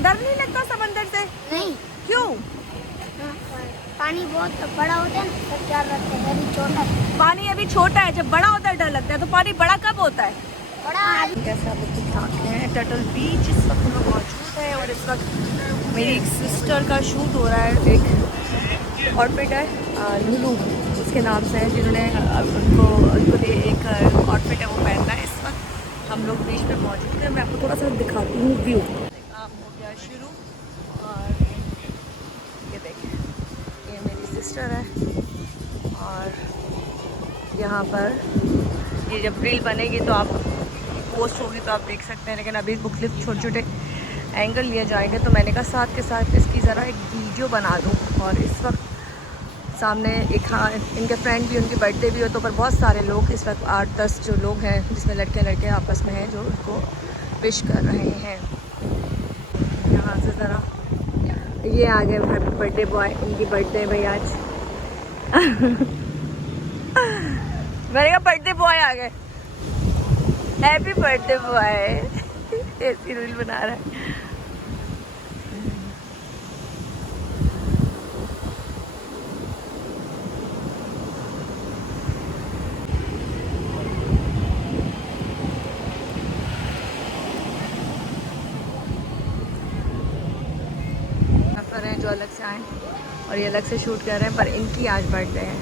डर नहीं लगता समंदर से? नहीं। क्यों? पानी बहुत बड़ा होता है ना तब डर लगता है, अभी छोटा है। पानी अभी छोटा है, जब बड़ा होता है डर लगता है। तो पानी बड़ा कब होता है? बड़ा कैसे आप ठीक ठाक हैं? टर्टल बीच इस वक्त हम लोग मौजूद है और इस वक्त मेरी एक सिस्टर का शूट हो रहा है। एक आउटफिट है लुलू उसके नाम से है, जिन्होंने उनको एक आउटफिट है वो पहनना है। इस वक्त हम लोग बीच पे मौजूद हैं। मैं आपको थोड़ा सा दिखाती हूँ व्यू। काम हो गया शुरू और ये देखिए ये मेरी सिस्टर है और यहाँ पर ये जब रील बनेगी तो आप पोस्ट होगी तो आप देख सकते हैं, लेकिन अभी मुख्तलिफ छोटे छोटे एंगल लिए जाएंगे। तो मैंने कहा साथ के साथ इसकी ज़रा एक वीडियो बना दूँ। और इस वक्त सामने एक हाँ इनके फ्रेंड भी, उनकी बर्थडे भी हो, तो पर बहुत सारे लोग इस वक्त 8-10 जो लोग हैं जिसमें लड़के आपस में हैं जो उनको विश कर रहे हैं। यहाँ से ज़रा ये आ गए हैप्पी बर्थडे बॉय, इनकी बर्थडे भाई आज मैंने कहा बर्थडे बॉय आ गए, हैप्पी बर्थडे बॉय ऐसी रील बना रहा है। पर हैं जो अलग से आए और ये अलग से शूट कर रहे हैं, पर इनकी आज बर्थडे है।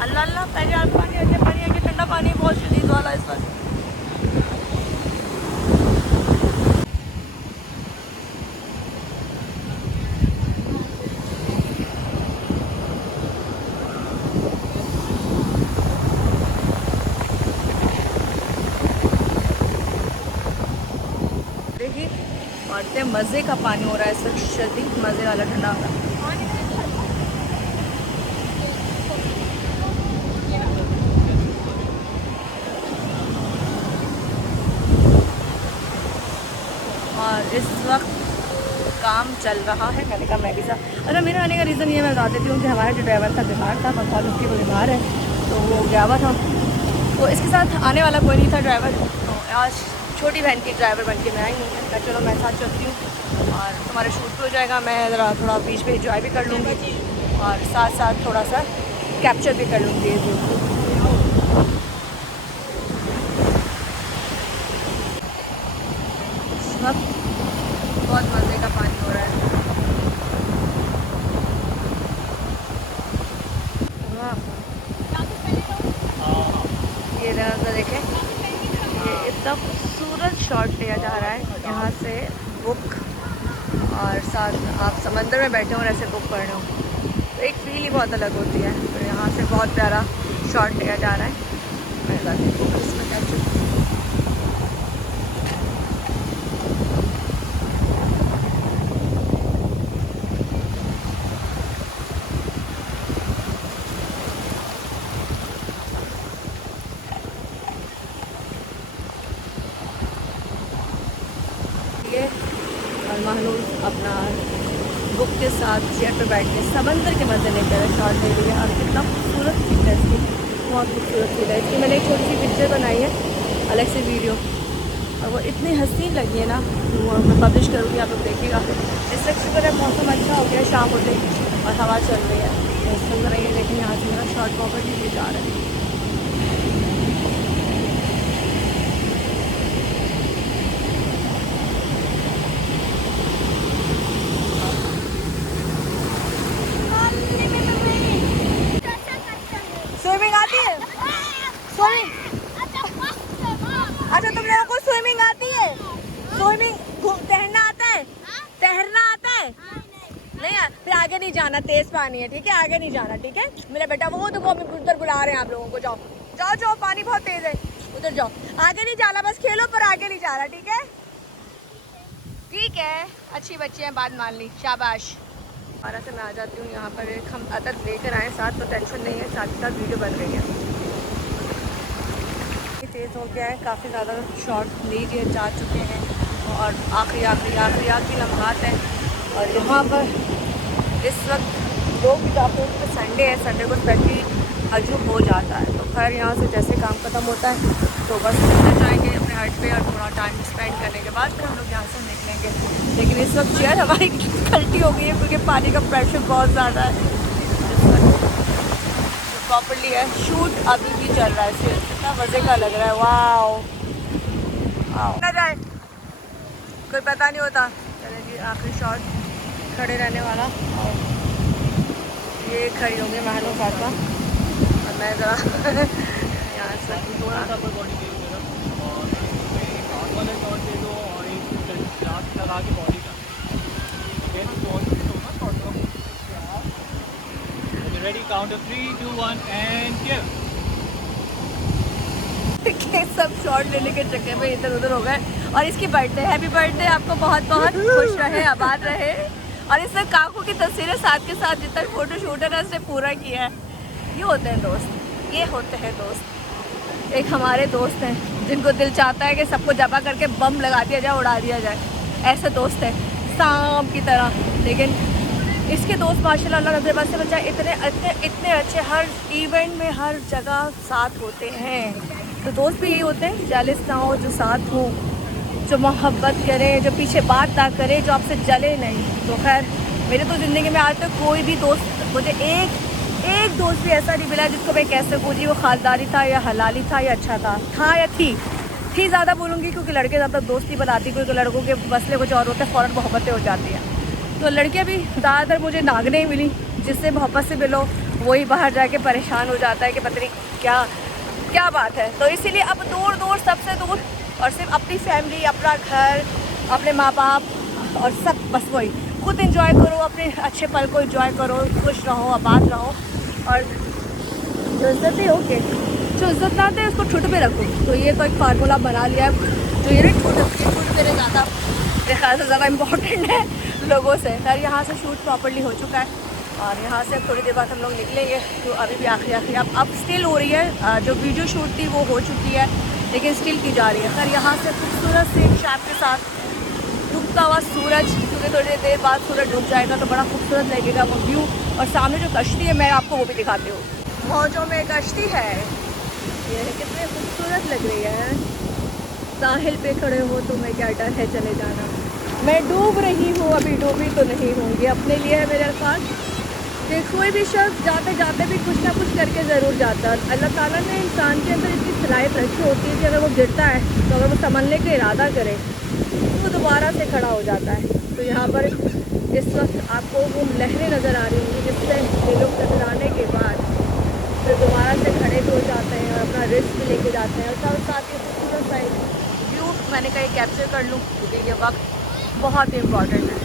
अल्लाह अल्लाह पहले पानी आके ठंडा पानी बहुत शदीद वाला इस वक्त। देखिए और इतने मज़े का पानी हो रहा है इस वक्त, शदीद मज़े वाला ठंडा वाला। और इस वक्त काम चल रहा है। मैंने कहा मैं भी साथ। अच्छा मेरे आने का रीज़न ये मैं बता देती हूँ कि हमारा जो ड्राइवर था बीमार था, बहुत उसकी वो बीमार है तो वो गया हुआ था, तो इसके साथ आने वाला कोई नहीं था ड्राइवर। तो आज छोटी बहन की ड्राइवर बन के मैं आई हूँ। मैं चलो मैं साथ चलती हूँ और तुम्हारा शूट भी हो जाएगा, मैं ज़रा थोड़ा बीच पे इंजॉय भी कर लूँगी और साथ साथ थोड़ा सा कैप्चर भी कर लूँगी इस व्यू को। इस वक्त बहुत मज़े का पानी हो रहा है। ये नज़ारा देखें, ये इतना खूबसूरत शॉट लिया जा रहा है यहाँ से बुक, और साथ आप समंदर में बैठे हो और ऐसे बुक कर रहे हो तो एक फील ही बहुत अलग होती है। तो यहाँ से बहुत प्यारा शॉट लिया जा रहा है। इसमें कैप्चर और महानूर अपना बुक के साथ चेयर पर बैठ के समंदर के मज़े लेते हुए शॉट ले लिया। और कितना खूबसूरत फील है इसकी, बहुत खूबसूरत फील है इसकी। मैंने एक छोटी सी पिक्चर बनाई है अलग से वीडियो, और वो इतनी हसीन लगी है ना, वो मैं पब्लिश करूँगी, आप लोग देखिएगा। इस वक्त शुक्र है मौसम अच्छा हो गया, शाम होते और हवा चल रही है। तो इस वक्त ये देखें यहाँ से मेरा शॉर्ट प्रॉपर्टी लिए जा रहा है। स्विमिंग आती है? स्विमिंग अच्छा तुम लोगों को स्विमिंग आती है? स्विमिंग तैरना आता है? तैरना आता है? नहीं यार, फिर आगे नहीं जाना, तेज पानी है ठीक है, आगे नहीं जाना ठीक है मेरा बेटा। वो तो वो उधर बुला रहे हैं आप लोगों को, जाओ जाओ जाओ, पानी बहुत तेज है, उधर जाओ, आगे नहीं जाना, बस खेलो पर आगे नहीं जाना ठीक है। ठीक है अच्छी बच्ची हैं, बात मान ली, शाबाश। दोबारा से मैं आ जाती हूँ यहाँ पर। हम अदद लेकर आए साथ तो टेंशन नहीं है, साथ ही साथ वीडियो बन रही है। तेज़ हो गया है, काफ़ी ज़्यादा शॉट ले लिए जा चुके हैं और आखिरी लम्हात हैं। और यहाँ पर इस वक्त लोग भी काफ़ी, तो संडे है, संडे को स्पेशली हजूम हो जाता है। तो खैर यहाँ से जैसे काम ख़त्म होता है तो बस चलते जाएंगे अपने हट पे और थोड़ा टाइम स्पेंड करने के बाद फिर हम लोग यहाँ से निकलेंगे। लेकिन इस वक्त चेयर हमारी खल्टी हो गई है क्योंकि पानी का प्रेशर बहुत ज़्यादा है। तो प्रॉपरली है, शूट अभी भी चल रहा है, सिर्फ कितना मज़े का लग रहा है। वाह ना जाए कोई पता नहीं होता। चले जी आखिरी शॉट खड़े रहने वाला, और ये खड़ी होंगी महलों साथ और मैं ज़रा यहाँ से थोड़ा सा बॉडी दे दो और हाथ वाला शॉट दे दो और एक लास्ट लगा के बॉडी का रेडी काउंट 3 2 1 एंड गिव। के सब शॉट लेने के चक्कर में इधर उधर हो गए। और इसकी बर्थडे, हैप्पी बर्थडे, आपको बहुत बहुत खुश रहे, आबाद रहे। और इसने काकू की तस्वीरें साथ के साथ जितना फोटो शूट है ना उसने पूरा किया है। ये होते हैं दोस्त, ये होते हैं दोस्त। एक हमारे दोस्त हैं जिनको दिल चाहता है कि सबको जमा करके बम लगा दिया जाए, उड़ा दिया जाए, ऐसे दोस्त हैं सांप की तरह। लेकिन इसके दोस्त माशाल्लाह अल्लाह रब्बुल इज़्ज़त से बचाए इतने अच्छे, हर इवेंट में हर जगह साथ होते हैं। तो दोस्त भी यही होते हैं, जालिस ना हो, जो साथ हो, जो मोहब्बत करे, जो पीछे बात ना करे, जो आपसे जले नहीं। तो खैर मेरे तो ज़िंदगी में आज तक कोई भी दोस्त, मुझे एक दोस्त भी ऐसा नहीं मिला जिसको मैं कह सकूँ जी वो खानदानी था या हलाली था या अच्छा था या थी ज़्यादा बोलूँगी क्योंकि लड़के ज़्यादा दोस्ती बनाती, क्योंकि लड़कों के मसले कुछ और होते हैं, फ़ौरन मोहब्बतें हो जाती हैं। तो लड़कियाँ भी ज़्यादातर मुझे नागने ही मिली, जिससे मोहब्बत से मिलो वही बाहर जाके परेशान हो जाता है कि पता नहीं क्या बात है। तो इसीलिए अब दूर सबसे दूर, और सिर्फ अपनी फैमिली, अपना घर, अपने माँ बाप और सब, बस वही खुद एंजॉय करो, अपने अच्छे पल को एंजॉय करो, खुश रहो, आबाद रहो। और जो इज्जत है ओके, जो इज्जत ना दे उसको ठुट पे रखो। तो ये तो एक फार्मूला बना लिया है, जो ये ठुट मेरे ज़्यादा मेरे ख्याल से ज़्यादा इम्पोर्टेंट है लोगों से। खैर यहाँ से शूट प्रॉपर्ली हो चुका है और यहाँ से अब थोड़ी देर बाद हम लोग निकलेंगे। तो अभी भी आखिरी अब स्टिल हो रही है, जो वीडियो शूट थी वो हो चुकी है लेकिन स्टिल की जा रही है। खैर यहाँ से खूबसूरत से शाम के साथ डूबता हुआ सूरज, क्योंकि थोड़ी देर बाद सूरज डूब जाएगा तो बड़ा खूबसूरत लगेगा वो व्यू। और सामने जो कश्ती है मैं आपको वो भी दिखाती हूँ, मौजों में कश्ती है, ये कितनी खूबसूरत लग रही है। साहिल पे खड़े हो तो मैं क्या डर है चले जाना, मैं डूब रही हूँ, अभी डूबी तो नहीं हूँ। ये अपने लिए है मेरे साथ कि कोई भी शख्स जाते जाते भी कुछ ना कुछ करके ज़रूर जाता है। अल्लाह ताला ने इंसान के अंदर इतनी सलाहियत रखी होती है कि अगर वो गिरता है तो अगर वो संभलने का इरादा करे तो वो दोबारा से खड़ा हो जाता है। तो यहाँ पर इस वक्त आपको वो लहरें नज़र आ रही होंगी जिससे ये लोग टकराने के बाद फिर दोबारा से खड़े भी हो जाते हैं और अपना रिस्क भी लेके जाते हैं। और साथ ही खूबसूरत सा व्यू मैंने कहीं कैप्चर कर लूँ क्योंकि ये वक्त बहुत ही इम्पॉर्टेंट है।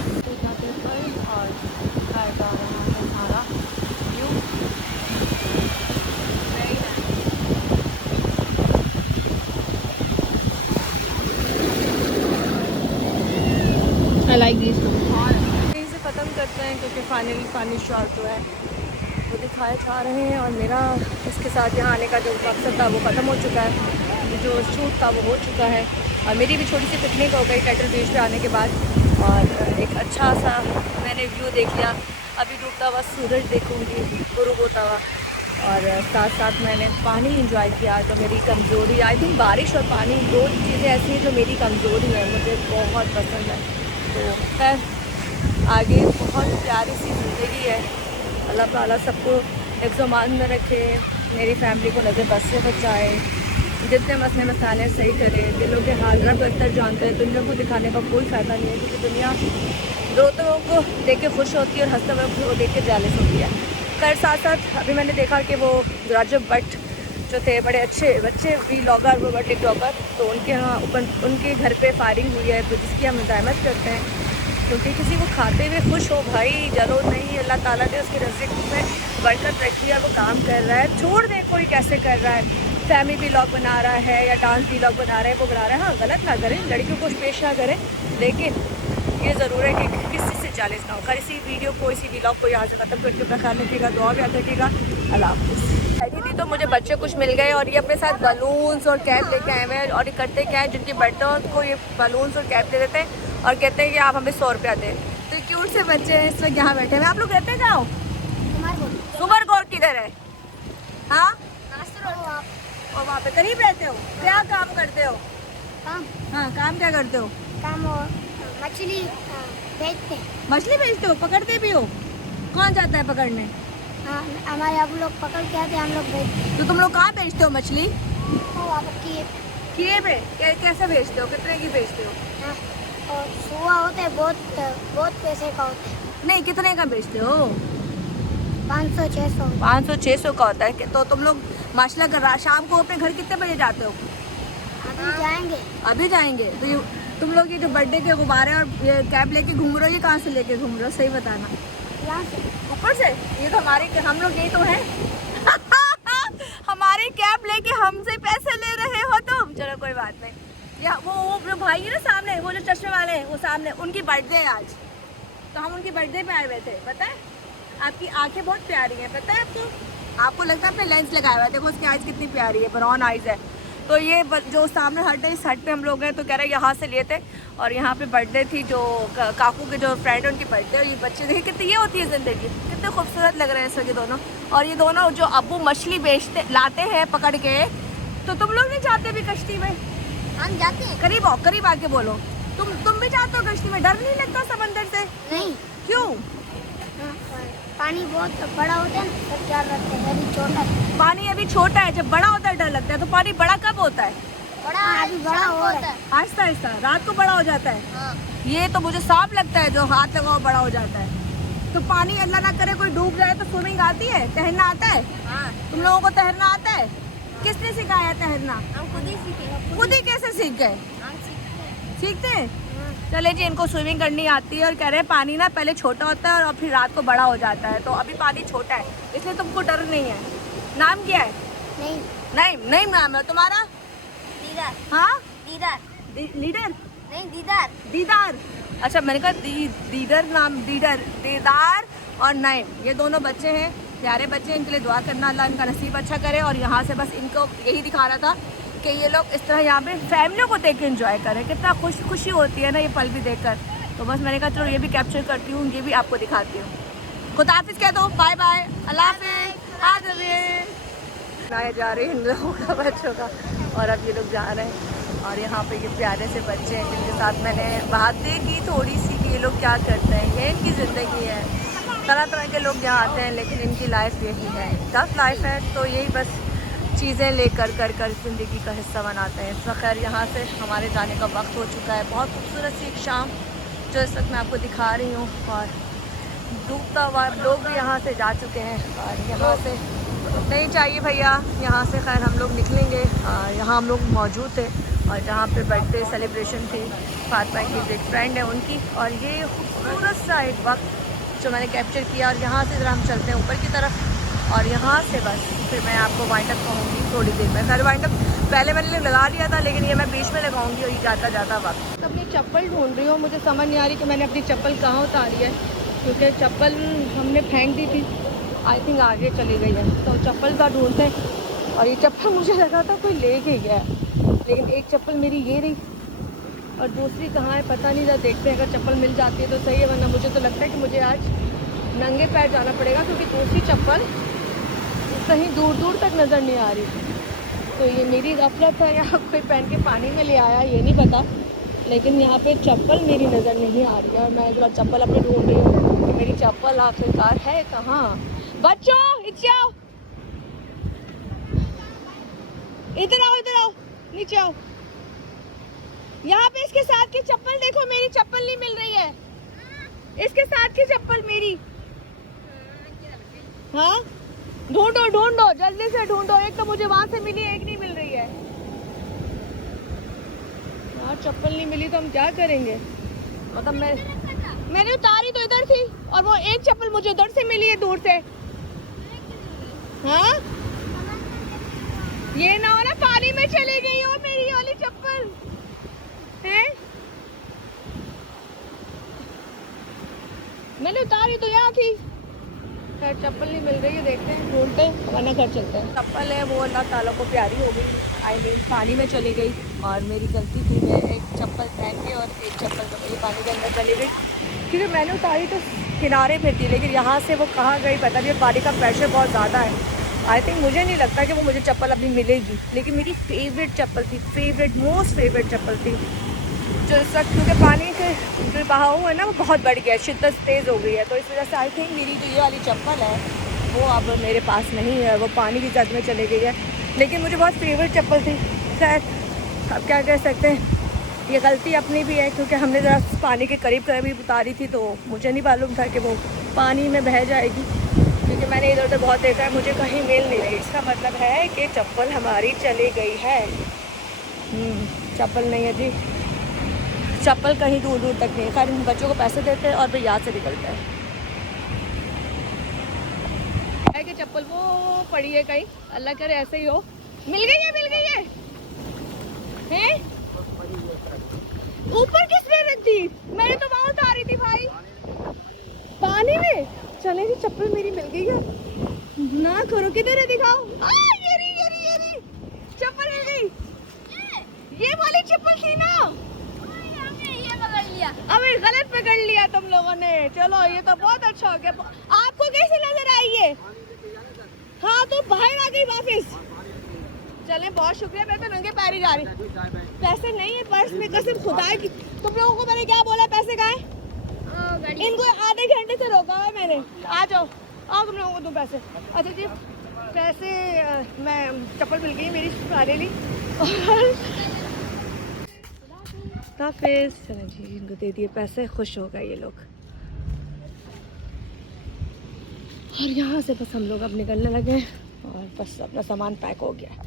I like these two. यहीं से ख़त्म करते हैं क्योंकि फाइनली शॉट जो है वो दिखाए जा रहे हैं और मेरा इसके साथ यहाँ आने का जो मकसद था वो ख़त्म हो चुका है, जो शूट था वो हो चुका है। और मेरी भी छोटी सी पिकनिक हो गई टाइटल बीच पे आने के बाद और एक अच्छा सा मैंने व्यू देख लिया। अभी डूबता हुआ सूरज देखूँगी, गुरूब होता हुआ, और साथ साथ मैंने पानी इंजॉय किया। तो मेरी कमज़ोरी आई थिंक बारिश और पानी दो चीज़ें ऐसी हैं जो मेरी कमज़ोरी है, मुझे बहुत पसंद है। तो खैर आगे बहुत प्यारी सी ज़िंदगी है, अल्लाह ताला सबको हिफ्ज़-ओ-मान में रखे, मेरी फैमिली को नज़र बस से बचाए, जितने मसले मसाले सही करे, दिलों के हाल रब बेहतर जानते हैं। दुनिया को दिखाने का कोई फ़ायदा नहीं है क्योंकि दुनिया रोते हुए को देख के खुश होती है और हंसते हुए को देख के जालिस होती है। खैर साथ साथ अभी मैंने देखा कि वो राजब भट्ट जो थे बड़े अच्छे व्लॉगर, वो टिकटॉकर, तो उनके यहाँ उनके घर पे फायरिंग हुई है, तो जिसकी हम हिदायत करते हैं क्योंकि किसी को खाते हुए खुश हो भाई, जलो नहीं। अल्लाह ताला ने उसके रिज़्क़ में बरकत रखी है, वो काम कर रहा है, छोड़ दे कोई कैसे कर रहा है, फैमिली व्लॉग बना रहा है या डांस व्लॉग बना रहा है, वो बना रहा है। हाँ गलत ना करें, लड़कियों को पेश ना करें, लेकिन ये ज़रूर है कि किसी से जालिस ना हो। खैर इसी वीडियो को, इसी व्लॉग को यहाँ से ख़त्म करके अपना ख्याल रखिएगा, दुआ भी याद रखिएगा। अल्लाह हाफ़िज़। बैठी थी तो मुझे बच्चे कुछ मिल गए और ये अपने साथ बलून्स और कैप लेके आए हुए हैं। और ये करते क्या है, जिनकी बर्थडे हो उनको ये बलून्स और कैप दे देते हैं और कहते हैं कि आप हमें 100 रुपया दें। तो क्यूट से बच्चे हैं इस वक्त यहाँ बैठे हुए। आप लोग रहते हैं कहाँ हो? सुमरगौर किधर है? हाँ और वहाँ पे करीब रहते हो? क्या काम करते हो? काम हाँ, काम क्या करते हो? काम और मछली बेचते हैं। मछली बेचते हो, पकड़ते भी हो? कौन जाता है पकड़ने? हाँ, हमारे आप लोग पकड़ के आते हैं, हम लोग बेचते हैं। तो तुम लोग कहाँ बेचते हो मछली? और वहाँ पर किए पे? कैसे बेचते हो? कितने की बेचते हो? हाँ, और सुआ होते हैं, बहुत पैसे का होता है। नहीं, कितने का बेचते हो? 500-600। 500-600 का होता है। तो तुम लोग माशाल्लाह कर शाम को अपने घर कितने बजे जाते हो? अभी जाएंगे। अभी जाएंगे। तो ये तुम लोग ये जो बर्थडे के गुब्बारे और ये कैप लेके घूम रहे हो, ये कहाँ से लेके घूम रहे हो? सही बताना। यहाँ से ऊपर से? ये तो हम लोग यही तो हैं। हमारी कैप लेके हमसे पैसे ले रहे हो तुम। चलो कोई बात नहीं। या वो जो भाई है ना सामने, वो जो चश्मे वाले हैं, वो सामने, उनकी बर्थडे है आज। तो हम उनकी बर्थडे पे आए हुए थे, पता है? आपकी आंखें बहुत प्यारी हैं, पता है आपको? आपको लगता है आपने लेंस लगाया हुआ है, देखो उसकी आइज़ कितनी प्यारी है, ब्राउन आइज़ है। तो ये जो सामने हट है, इस हट पे हम लोग हैं, तो कह रहे हैं यहाँ से लिए थे। और यहाँ पे बर्थडे थी, जो काकू के जो फ्रेंड है उनकी बर्थडे। और ये बच्चे देखिए कितनी ये होती है ज़िंदगी, कितने खूबसूरत लग रहे हैं इस वक्त ये दोनों। और ये दोनों जो अब्बू मछली लाते हैं पकड़ के, तो तुम लोग नहीं जाते भी कश्ती में? हम जाते हैं। करीब आओ, करीब आके बोलो। तुम भी जाते हो कश्ती में? डर नहीं लगता समंदर से? नहीं, क्यों? पानी बहुत बड़ा होता है ना, सब डर लगते हैं। अभी छोटा है। पानी अभी छोटा है, जब बड़ा होता है डर लगता है। तो पानी बड़ा कब होता है? अभी बड़ा हो रहा है। आहिस्ता आहिस्ता रात को बड़ा हो जाता है। हाँ। ये तो मुझे सांप लगता है, जो हाथ लगाओ बड़ा हो जाता है। तो पानी अल्लाह ना करे कोई डूब जाए तो स्विमिंग आती है? तैरना आता है? हाँ। तुम लोगों को तैरना आता है? किसने सिखाया तैरना? हम खुद ही सीखे। खुद ही कैसे सीख गए? हम सीखते सीखते हैं? हैं। चले जी, इनको स्विमिंग करनी आती है और कह रहे हैं पानी ना पहले छोटा होता है और फिर रात को बड़ा हो जाता है। तो अभी पानी छोटा है, इसलिए तुमको डर नहीं है। नाम क्या है? नहीं, नहीं नाम है तुम्हारा? दीदार। हाँ, दीदार लीडर नहीं, दीदार। दीदार। अच्छा, मैंने कहा दीदर नाम, दीदार और नईम, ये दोनों बच्चे हैं, प्यारे बच्चे हैं। इनके लिए दुआ करना, अल्लाह इनका नसीब अच्छा करे। और यहाँ से बस इनको यही दिखा रहा था कि ये लोग इस तरह यहाँ पे फैमिलियों को देख के एंजॉय करें। कितना खुशी होती है ना ये पल भी देखकर। तो बस मैंने कहा चलो ये भी कैप्चर करती हूँ, ये भी आपको दिखाती हूँ। खुदा हाफिज़ कह दो, बाय बाय, अल्लाह हाफिज़। लाया जा रही है इन लोगों का, बच्चों का। और अब ये लोग जा रहे हैं। और यहाँ पे ये प्यारे से बच्चे हैं जिनके साथ मैंने बातें की थोड़ी सी कि ये लोग क्या करते हैं। ये इनकी ज़िंदगी है। तरह तरह के लोग यहाँ आते हैं, लेकिन इनकी लाइफ यही है, टफ लाइफ है। तो यही बस चीज़ें लेकर कर ज़िंदगी का हिस्सा बनाते हैं। इस वक्त खैर यहाँ से हमारे जाने का वक्त हो चुका है। बहुत खूबसूरत सी एक शाम जो इस वक्त मैं आपको दिखा रही हूँ। और डूबता हुआ लोग भी यहाँ से जा चुके हैं। और यहाँ से नहीं चाहिए भैया, यहाँ से खैर हम लोग निकलेंगे। यहाँ हम लोग मौजूद थे और जहाँ पे बर्थडे सेलिब्रेशन थी फातिमा की एक फ्रेंड है उनकी। और ये खूबसूरत सा एक वक्त जो मैंने कैप्चर किया। और यहाँ से ज़रा हम चलते हैं ऊपर की तरफ। और यहाँ से बस फिर मैं आपको वाइंड अप कहूँगी थोड़ी देर में। खैर वाइंड अप पहले मैंने लगा लिया था, लेकिन ये मैं बीच में लगाऊंगी और ये जाता वक्त। अपनी चप्पल ढूंढ रही हूँ, मुझे समझ नहीं आ रही कि मैंने अपनी चप्पल कहाँ उतारी है, क्योंकि चप्पल हमने फेंक दी थी, आई थिंक आगे चली गई है। तो चप्पल का ढूंढते हैं। और ये चप्पल मुझे लगा था कोई ले के गया है, लेकिन एक चप्पल मेरी ये रही और दूसरी कहाँ है पता नहीं था। देखते हैं, अगर चप्पल मिल जाती है तो सही है, वरना मुझे तो लगता है कि मुझे आज नंगे पैर जाना पड़ेगा, क्योंकि दूसरी चप्पल कहीं दूर तक नज़र नहीं आ रही। तो ये मेरी गफलत है, या कोई पहन के पानी में ले आया ये नहीं पता, लेकिन यहाँ पे चप्पल मेरी नज़र नहीं आ रही है। और मैं इधर चप्पल अपनी ढूंढ रही हूँ कि मेरी चप्पल आखिरकार है कहाँ। बच्चों नीचे आओ, इधर आओ, नीचे आओ। यहाँ पे इसके साथ की चप्पल देखो, मेरी चप्पल नहीं मिल रही है। इसके साथ की चप्पल मेरी, हाँ ढूंढो जल्दी से ढूंढो। एक तो मुझे वहां से मिली, एक नहीं मिल रही है यार। चप्पल नहीं मिली तो हम क्या करेंगे? मतलब मैंने उतारी तो इधर थी और वो एक चप्पल मुझे उधर से मिली है दूर से। हाँ, ये ना हो ना पानी में चली गई हो मेरी वाली चप्पल है। मैंने उतारी तो यहाँ थी। खैर चप्पल नहीं मिल रही है, देखते हैं ढूंढते हैं, वरना घर चलते हैं। चप्पल है वो अल्लाह ताला को प्यारी हो गई, आई मीन पानी में चली गई। और मेरी गलती थी, मैं एक चप्पल पहन के और एक चप्पल तो मेरी पानी के अंदर चली गई, क्योंकि मैंने उतारी तो किनारे पे थी, लेकिन यहाँ से वो कहाँ गई पता नहीं। पानी का प्रेशर बहुत ज़्यादा है आई थिंक मुझे नहीं लगता कि वो मुझे चप्पल अभी मिलेगी, लेकिन मेरी फेवरेट चप्पल थी, फेवरेट मोस्ट फेवरेट चप्पल थी, जो इस वक्त क्योंकि पानी के जो बहाव है ना वो बहुत बढ़ गया है, शिद्दत तेज़ हो गई है, तो इस वजह से आई थिंक मेरी जो ये वाली चप्पल है वो अब मेरे पास नहीं है, वो पानी की जद में चली गई है। लेकिन मुझे बहुत फेवरेट चप्पल थी। खैर अब क्या कह सकते हैं, ये गलती अपनी भी है क्योंकि हमने ज़रा पानी के करीब करीब उतारी थी, तो मुझे नहीं मालूम था कि वो पानी में बह जाएगी, क्योंकि मैंने इधर उधर बहुत देखा है, मुझे कहीं मिल नहीं रही। इसका मतलब है कि चप्पल हमारी चली गई है। चप्पल नहीं है जी, चप्पल कहीं दूर दूर तक नहीं। खैर बच्चों को पैसे देते हैं और फिर याद से निकलता है कि चप्पल वो पड़ी है कहीं, अल्लाह करे ऐसे ही हो। मिल गई है, मिल गई है, हैं? ऊपर किसने रख दी? मैंने तो वहाँ उतारी थी भाई, पानी में। चले जी, चप्पल मेरी मिल गई है। ना करो, किधर है दिखाओ। ये रही चप्पल मिल गई। ये वाली चप्पल थी ना, ये पकड़ लिया। अबे गलत पकड़ लिया तुम लोगों ने। चलो ये तो बहुत अच्छा हो गया। आपको कैसे नजर आई ये? हाँ तो बाहर आ गई वापस। चले बहुत शुक्रिया, मैं तो नंगे पैर ही जा रही। पैसे नहीं है पर्स में, कसम खुदा की। तुम लोगों को मैंने क्या बोला, पैसे कहाँ हैं? इनको आधे घंटे से रोका है मैंने। आ जाओ, आओ तुम लोगों को दूं पैसे। अच्छा जी, पैसे मैं चप्पल मिल गई मेरी फाइनली। हाफिज़। चलो जी, इनको दे दिए पैसे, खुश हो गए ये लोग। और यहाँ से बस हम लोग अब निकलने लगे और बस अपना सामान पैक हो गया।